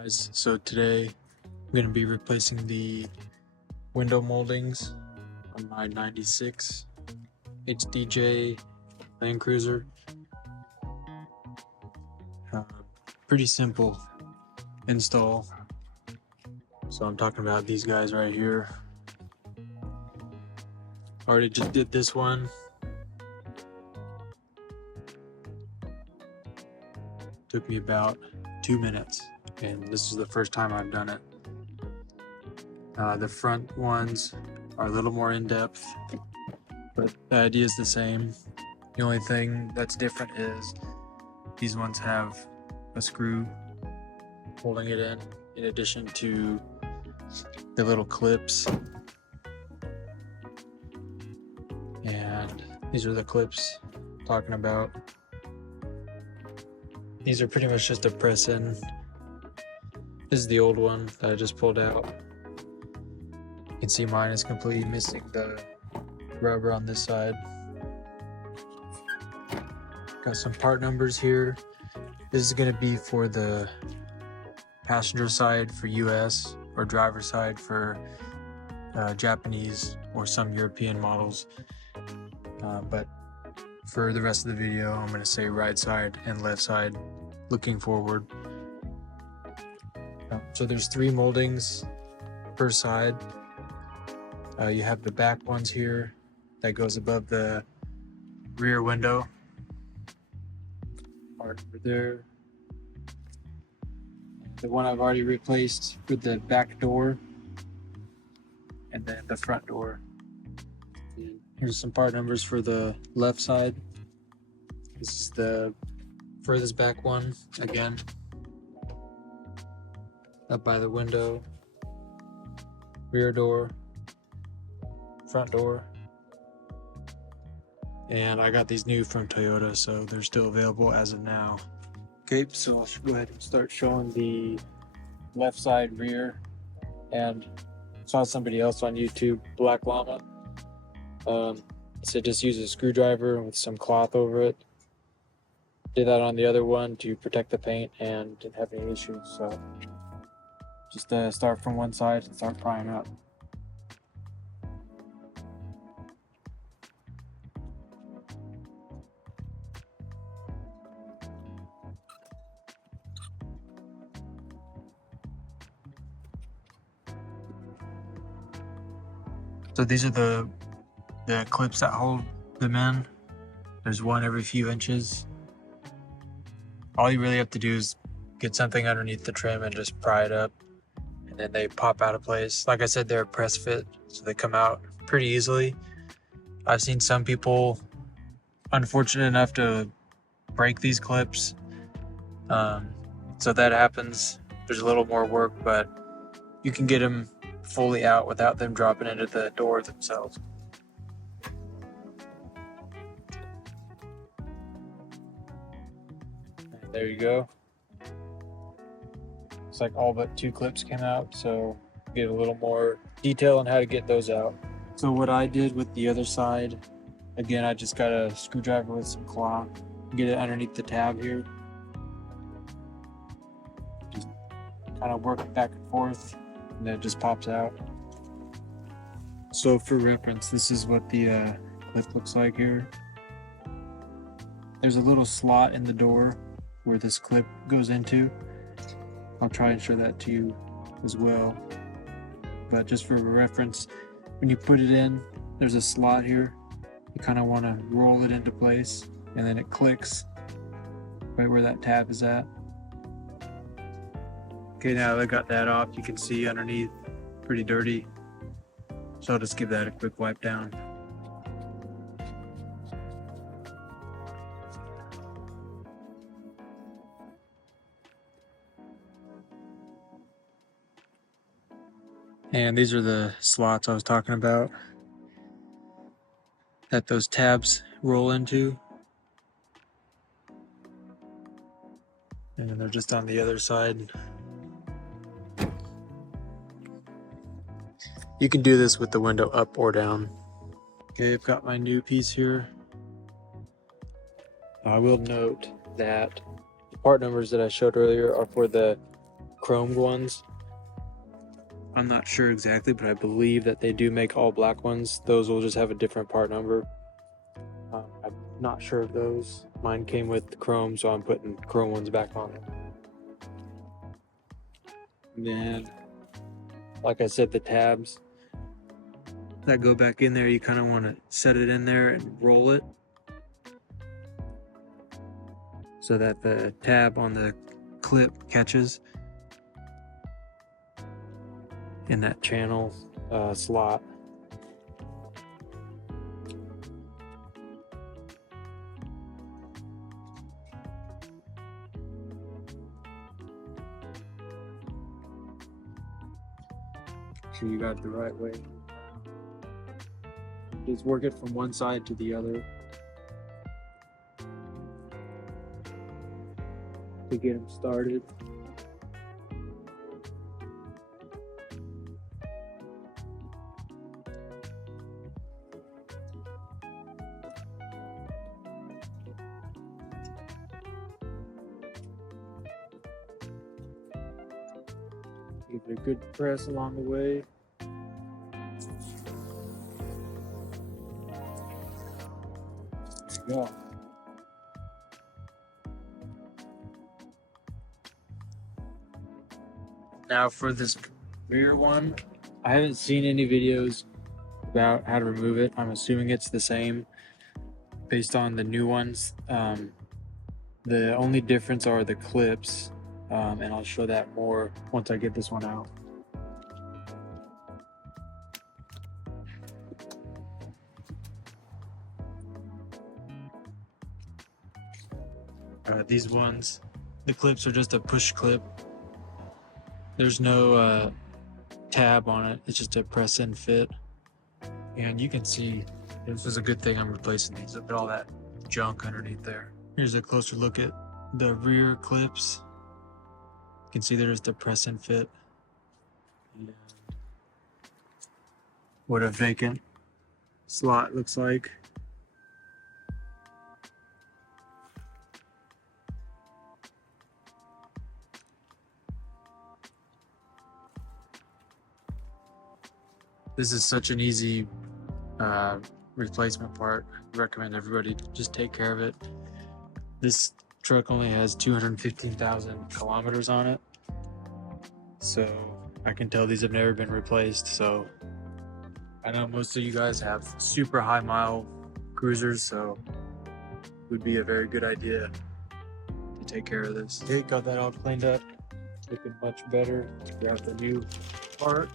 Guys, so today I'm going to be replacing the window moldings on my 96 HDJ Land Cruiser. Pretty simple install. So I'm talking about these guys right here. Already just did this one. Took me about 2 minutes, and this is the first time I've done it. The front ones are a little more in-depth, but the idea is the same. The only thing that's different is these ones have a screw holding it in addition to the little clips. And these are the clips I'm talking about. These are pretty much just a press in. This is the old one that I just pulled out. You can see mine is completely missing the rubber on this side. Got some part numbers here. This is going to be for the passenger side for US, or driver side for Japanese or some European models. But for the rest of the video, I'm going to say right side and left side looking forward. So there's 3 moldings per side. You have the back ones here that goes above the rear window. Part over there. The one I've already replaced with the back door, and then the front door. And here's some part numbers for the left side. This is the furthest back one, again, up by the window, rear door, front door. And I got these new from Toyota, so they're still available as of now. Okay, so I'll go ahead and start showing the left side rear. And saw somebody else on YouTube, Black Llama, said just use a screwdriver with some cloth over it. Did that on the other one to protect the paint and didn't have any issues. So just start from one side and start prying up. So these are the clips that hold them in. There's one every few inches. All you really have to do is get something underneath the trim and just pry it up, and then they pop out of place. Like I said, they're a press fit, so they come out pretty easily. I've seen some people unfortunate enough to break these clips. So that happens. There's a little more work, but you can get them fully out without them dropping into the door themselves. And there you go. Looks like all but 2 clips came out, so get a little more detail on how to get those out. So what I did with the other side, again, I just got a screwdriver with some cloth, get it underneath the tab here. Just kind of work it back and forth, and then it just pops out. So for reference, this is what the clip looks like here. There's a little slot in the door where this clip goes into. I'll try and show that to you as well. But just for reference, when you put it in, there's a slot here. You kind of want to roll it into place, and then it clicks right where that tab is at. Okay, now that I got that off, you can see underneath, pretty dirty. So I'll just give that a quick wipe down. And these are the slots I was talking about that those tabs roll into. And they're just on the other side. You can do this with the window up or down. Okay, I've got my new piece here. I will note that the part numbers that I showed earlier are for the chromed ones. I'm not sure exactly, but I believe that they do make all black ones. Those will just have a different part number. I'm not sure of those. Mine came with chrome, so I'm putting chrome ones back on it. And then, like I said, the tabs that go back in there, you kind of want to set it in there and roll it so that the tab on the clip catches in that channel slot. So you got it the right way. Just work it from one side to the other to get them started. Give it a good press along the way. There you go. Now for this rear one, I haven't seen any videos about how to remove it. I'm assuming it's the same based on the new ones. The only difference are the clips, and I'll show that more once I get this one out. These ones, the clips are just a push clip. There's no tab on it. It's just a press and fit. And you can see this is a good thing I'm replacing these. Look at all that junk underneath there. Here's a closer look at the rear clips. You can see there's the press and fit. And what a vacant slot looks like. This is such an easy replacement part. I recommend everybody just take care of it. This truck only has 215,000 kilometers on it, so I can tell these have never been replaced. So I know most of you guys have super high mile cruisers, so it would be a very good idea to take care of this. Okay, got that all cleaned up, looking much better. Got the new part.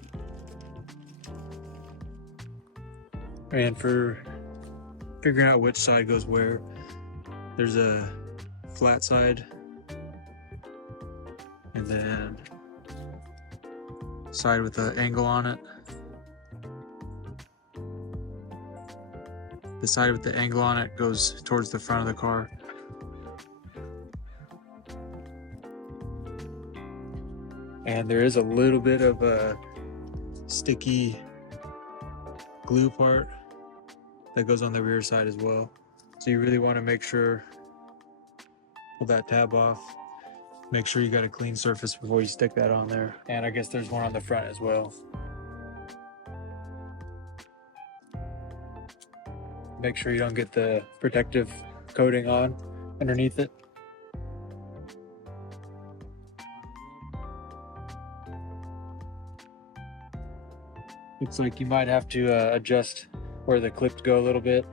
And for figuring out which side goes where, there's a flat side and then side with the angle on it. The side with the angle on it goes towards the front of the car. And there is a little bit of a sticky glue part that goes on the rear side as well. So you really want to make sure, pull that tab off, make sure you got a clean surface before you stick that on there. And I guess there's one on the front as well. Make sure you don't get the protective coating on underneath it. Looks like you might have to adjust where the clips go a little bit.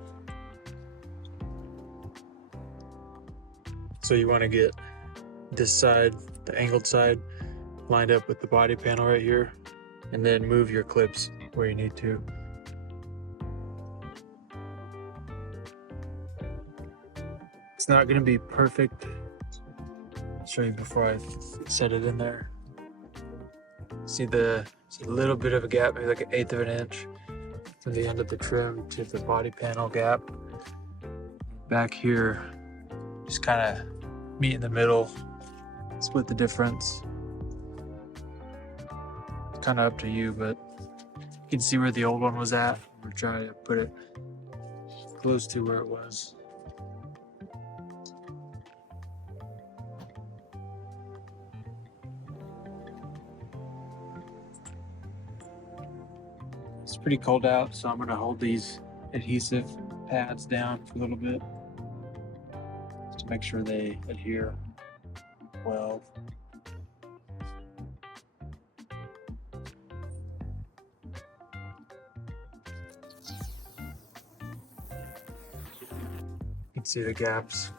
So you want to get this side, the angled side, lined up with the body panel right here, and then move your clips where you need to. It's not going to be perfect. I'll show you before I set it in there. See a little bit of a gap, maybe like 1/8 of an inch from the end of the trim to the body panel gap. Back here, just kind of meet in the middle, split the difference. It's kind of up to you, but you can see where the old one was at. We're trying to put it close to where it was. It's pretty cold out, so I'm gonna hold these adhesive pads down for a little bit just to make sure they adhere well. You can see the gaps.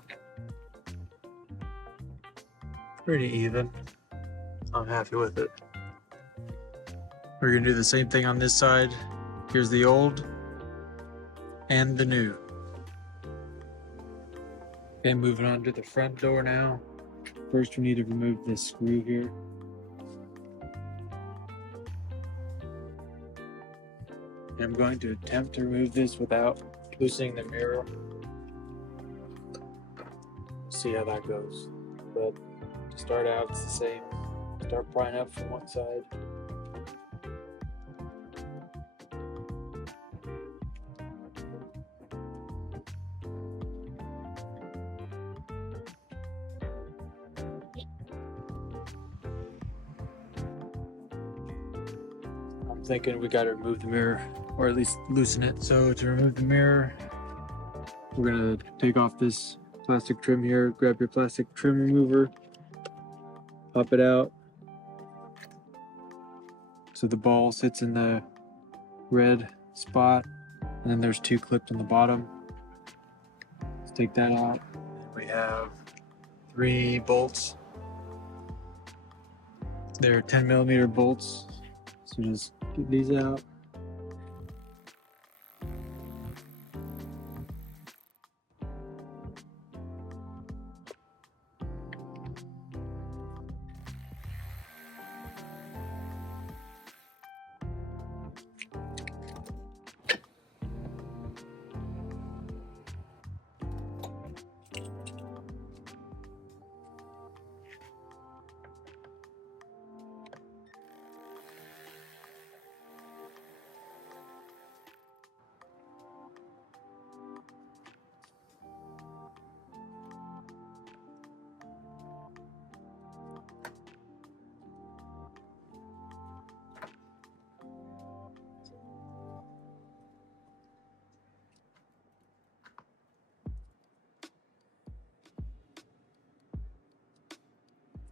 Pretty even. I'm happy with it. We're gonna do the same thing on this side. Here's the old and the new. Okay, moving on to the front door now. First, we need to remove this screw here. I'm going to attempt to remove this without loosening the mirror. See how that goes. But to start out, it's the same. Start prying up from one side. I'm thinking we got to remove the mirror, or at least loosen it. So to remove the mirror, we're gonna take off this plastic trim here. Grab your plastic trim remover, pop it out so the ball sits in the red spot, and then there's two clipped on the bottom. Let's take that out. We have 3 bolts. They're 10mm bolts, so just get these out.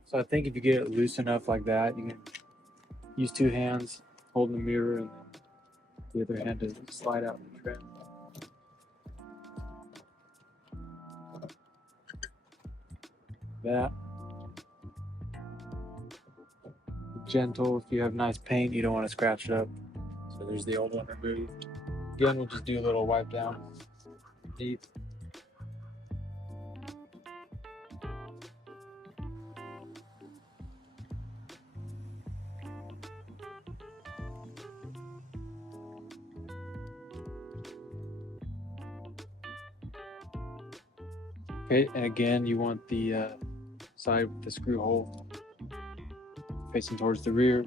So I think if you get it loose enough like that, you can use 2 hands holding the mirror and the other hand to slide out the trim. That. Gentle. If you have nice paint, you don't want to scratch it up. So there's the old one removed. Again, we'll just do a little wipe down. Neat. Okay, and again, you want the side with the screw hole facing towards the rear.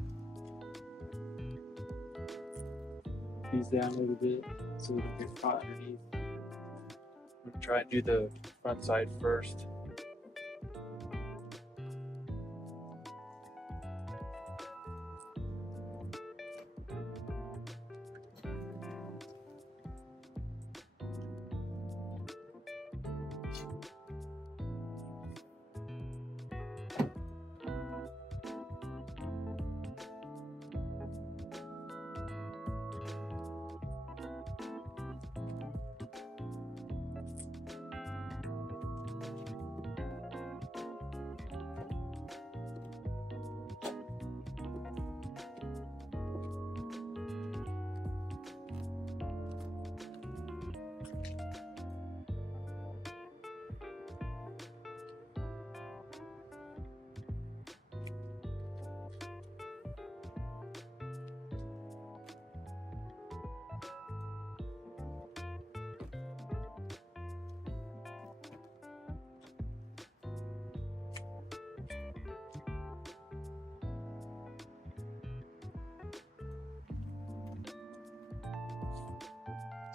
These down a little bit so we don't get caught underneath. I'm gonna try and do the front side first.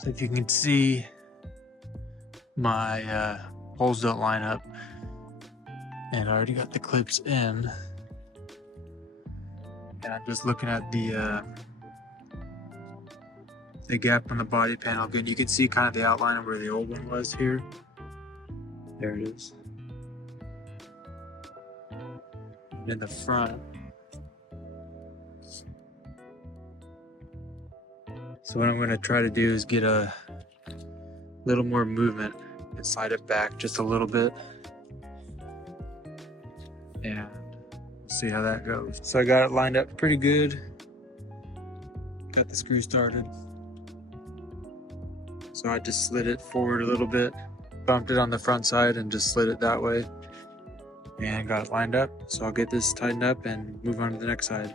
So if you can see, my holes don't line up, and I already got the clips in, and I'm just looking at the the gap on the body panel good. You can see kind of the outline of where the old one was here. There it is. And in the front, so what I'm going to try to do is get a little more movement and slide it back just a little bit, and see how that goes. So I got it lined up pretty good. Got the screw started. So I just slid it forward a little bit, bumped it on the front side and just slid it that way, and got it lined up. So I'll get this tightened up and move on to the next side.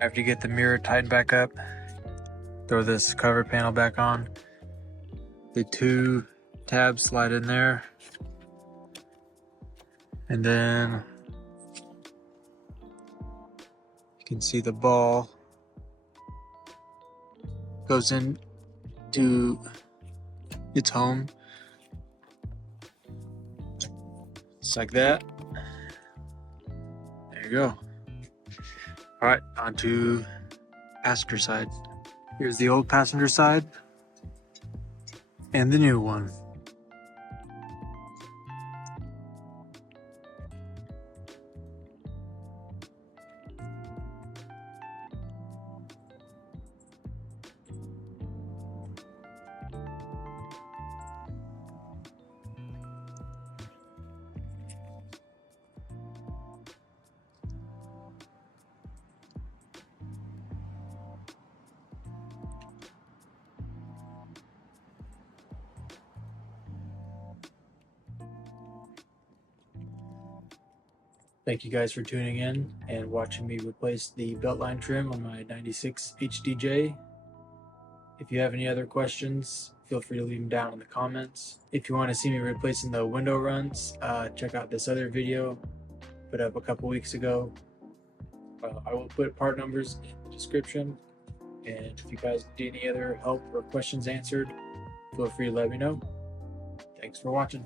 After you get the mirror tightened back up, throw this cover panel back on. The 2 tabs slide in there. And then you can see the ball goes into its home. Just like that. There you go. All right, on to passenger side. Here's the old passenger side and the new one. Thank you guys for tuning in and watching me replace the Beltline trim on my 96 HDJ. If you have any other questions, feel free to leave them down in the comments. If you want to see me replacing the window runs, check out this other video put up a couple weeks ago. I will put part numbers in the description, and if you guys need any other help or questions answered, feel free to let me know. Thanks for watching.